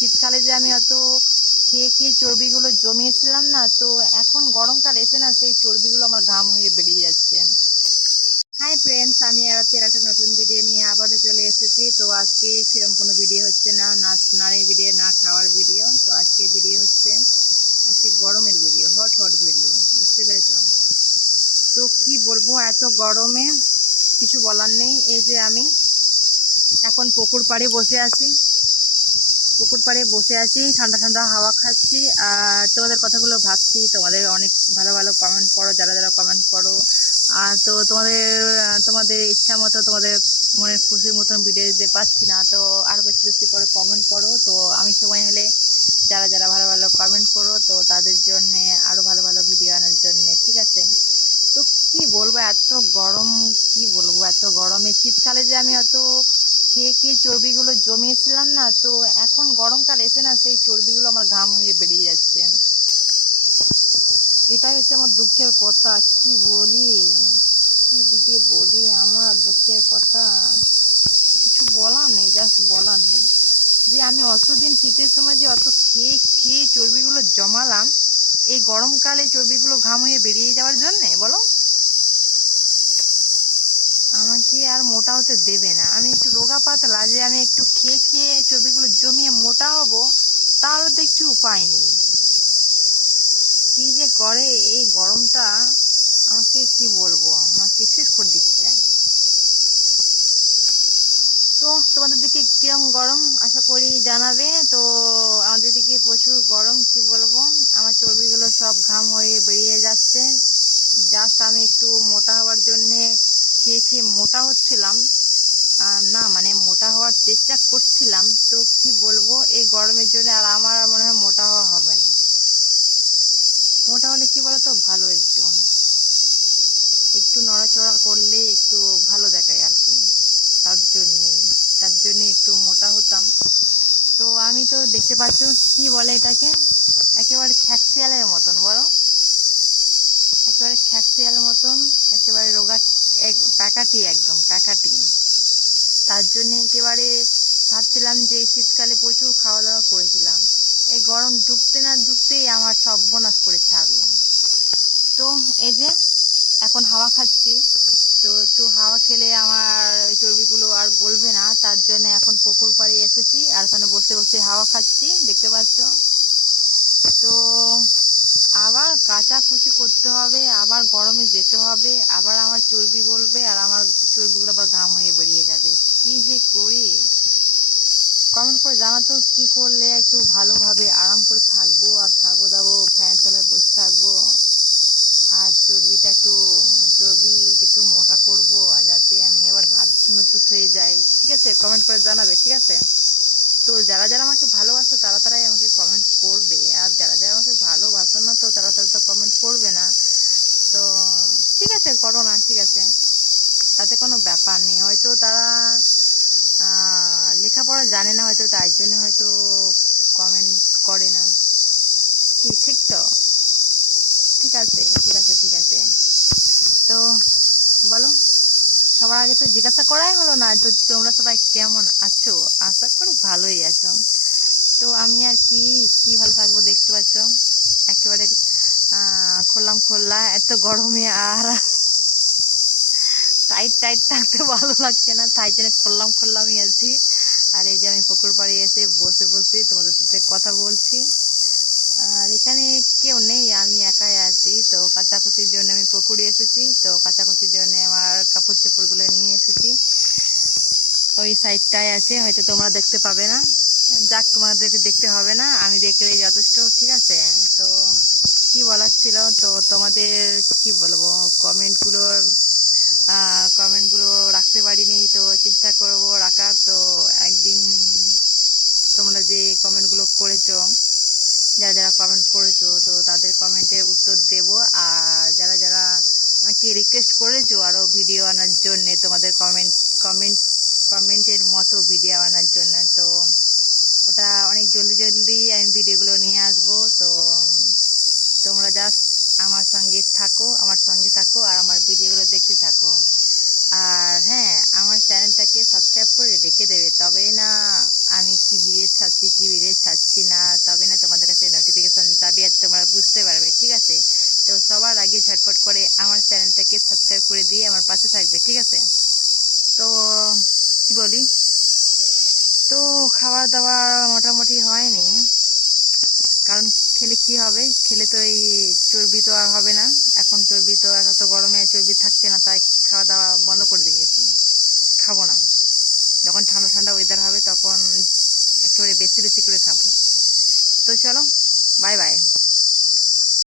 শীতকালে যে আমি অত খেয়ে খেয়ে চর্বিগুলো জমিয়েছিলাম না, তো এখন গরমকাল এসে না সেই চর্বিগুলো আমার ঘাম হয়ে বেরিয়ে যাচ্ছে। হাই ফ্রেন্ডস, আমি এর একটা নতুন ভিডিও নিয়ে আবারও চলে এসেছি। তো আজকে সেরকম কোনো ভিডিও হচ্ছে না, না স্নানের ভিডিও না খাওয়ার ভিডিও। তো আজকে ভিডিও হচ্ছে আজকে গরমের ভিডিও, হট হট ভিডিও, বুঝতে পেরেছো? তো কি বলবো, এত গরমে কিছু বলার নেই। এই যে আমি এখন পুকুর পাড়ে বসে আছি, ঠান্ডা ঠান্ডা হাওয়া খাচ্ছি আর তোমাদের কথাগুলো ভাবছি। তোমাদের অনেক ভালো ভালো কমেন্ট করো, যারা যারা কমেন্ট করো। আর তো তোমাদের ইচ্ছা মতো, তোমাদের মনের খুশির মতন ভিডিও দিতে পারছি না, তো আরও বেশি বেশি করে কমেন্ট করো। তো আমি সময় হলে যারা যারা ভালো ভালো কমেন্ট করো, তো তাদের জন্যে আরও ভালো ভালো ভিডিও আনার জন্যে, ঠিক আছে? তো কি বলবো, এত গরম, কি বলবো, এত গরমে শীতকালে যে আমি অত খেয়ে খেয়ে চর্বিগুলো জমিয়েছিলাম না, তো এখন গরমকাল এসে না সেই চর্বিগুলো আমার ঘাম হয়ে বেরিয়ে যাচ্ছে। এটাই হচ্ছে আমার দুঃখের কথা। কি বলি, কি যে বলি, আমার দুঃখের কথা কিছু বলার নেই, জাস্ট বলার নেই যে আমি অতদিন শীতের সময় যে অত খেয়ে খেয়ে চর্বিগুলো জমালাম, এই গরমকালে চর্বিগুলো ঘাম হয়ে বেরিয়ে যাওয়ার জন্যে, বলো? আমাকে আর মোটা হতে দেবে না। আমি একটু রোগা পাতলা, যে আমি একটু খেয়ে খেয়ে চর্বিগুলো জমিয়ে মোটা হব, তারও তো একটু উপায় নেই। কি যে করে এই গরমটা, আমাকে কি বলবো, আমাকে শেষ করে দিচ্ছে। তো তোমাদের দিকে কিরম গরম আশা করি জানাবে। তো আমাদের দিকে প্রচুর গরম, কি বলবো, আমার চর্বিগুলো সব ঘাম হয়ে বেরিয়ে যাচ্ছে। জাস্ট আমি একটু মোটা হওয়ার জন্যে খেয়ে খেয়ে মোটা হচ্ছিলাম, না মানে মোটা হওয়ার চেষ্টা করছিলাম। তো কি বলবো, এই গরমের জন্য আর আমার মনে হয় মোটা হওয়া হবে না। মোটা হলে কি বলতো, ভালো একটু একটু নড়াচড়া করলে একটু ভালো দেখায় আর কি, তার জন্যে একটু মোটা হতাম। তো আমি তো দেখতে পাচ্ছ, কি বলে এটাকে, একেবারে খ্যাকশিয়ালের মতন, বলো, একেবারে খ্যাকশিয়ালের মতন, একেবারে রোগা, প্যাকাটি, একদম প্যাকাটি। তার জন্য একেবারে ভাবছিলাম যে শীতকালে প্রচুর খাওয়া দাওয়া করেছিলাম, এই গরম ঢুকতে না ঢুকতেই আমার সর্বনাশ করে ছাড়লো। তো এই যে এখন হাওয়া খাচ্ছি, তো একটু হাওয়া খেলে আমার ওই চর্বিগুলো আর গলবে না, তার জন্য এখন পুকুর পাড়ে এসেছি আর ওখানে বসে বসে হাওয়া খাচ্ছি, দেখতে পাচ্ছ? তো আবার কাচাকুচি করতে হবে, আবার গরমে যেতে হবে, আবার আমার চর্বি গলবে আর আমার চর্বিগুলো আবার ঘাম হয়ে বেরিয়ে যাবে। কি যে করি, কমেন্ট করে জানাতো কি করলে একটু ভালোভাবে আরাম করে থাকবো আর খাবো দাবো, ফ্যানের তলায় বসে থাকবো আর চর্বিটা একটু মোটা করবো, আর যাতে আমি এবার নাদুস হয়ে যাই। ঠিক আছে, কমেন্ট করে জানাবে, ঠিক আছে? তো যারা যারা আমাকে ভালোবাসো তারাই আমাকে কমেন্ট করবে, আর যারা যারা আমাকে ভালোবাসো না, তো তারা তো কমেন্ট করবে না। তো ঠিক আছে, করো না, ঠিক আছে, তাতে কোনো ব্যাপার নেই। হয়তো তারা লেখাপড়া জানে না, হয়তো তাই জন্য হয়তো কমেন্ট করে না। কি ঠিক তো? ঠিক আছে, ঠিক আছে, ঠিক আছে। তো বলো, সবার আগে তো জিজ্ঞাসা করাই হলো না, তো তোমরা সবাই কেমন আছো? আশা করি ভালোই আছো। তো আমি আর কি কি ভালো থাকবো, দেখতে পাচ্ছ একেবারে খোলা, এত গরমে আর টাইট টাইট থাকতে ভালো লাগছে না, তাই জন্য খোল্লামই আছি। আর এই যে আমি পুকুর পাড়ে এসে বসে বসে তোমাদের সাথে কথা বলছি, আর এখানে কেউ নেই, আমি একাই আছি। তো কাচাকুচির জন্য আমি পুকুরে এসেছি, তো কাচাকুচির জন্য আমার কাপড় চোপড় গুলো নিয়ে এসেছি, ওই সাইডটায় আছে, হয়তো তোমরা দেখতে পাবে না। যাক, তোমাদেরকে দেখতে হবে না, আমি দেখলেই যথেষ্ট, ঠিক আছে? তো কি বলার ছিল, তো তোমাদের কি বলবো, কমেন্টগুলো রাখতে পারিনি, তো চেষ্টা করব রাখার। তো একদিন তোমরা যে কমেন্টগুলো করেছো, যারা যারা কমেন্ট করেছো, তো তাদের কমেন্টের উত্তর দেব। আর যারা যারা আমাকে রিকোয়েস্ট করেছো আরো ভিডিও আনার জন্য, তোমাদের কমেন্টের মতো ভিডিও আনার জন্য, তো ওটা অনেক জলদি জলদি আমি ভিডিওগুলো নিয়ে আসবো। তো তোমরা জাস্ট আমার সঙ্গে থাকো আর আমার ভিডিওগুলো দেখতে থাকো। আর হ্যাঁ, আমার চ্যানেলটাকে সাবস্ক্রাইব করে রেখে দেবে, তবেই না আমি কি ভিডিও ছাড়ছি তো সবার আগে ঝটপট করে আমার চ্যানেলটাকে সাবস্ক্রাইব করে দিয়ে আমার পাশে থাকবে, ঠিক আছে? তো কি বলি, তো খাওয়া দাওয়া মোটামুটি হয়নি, কারণ খেলে কি হবে, খেলে তো এই চর্বি তো আর হবে না। এখন চর্বি তো এত গরমে চর্বি থাকছে না, তাই খাওয়া দাওয়া বন্ধ করে দিয়েছি, খাবো না। যখন ঠান্ডা ঠান্ডা ওয়েদার হবে তখন একেবারে বেশি বেশি করে খাবো। তো চলো, বাই বাই।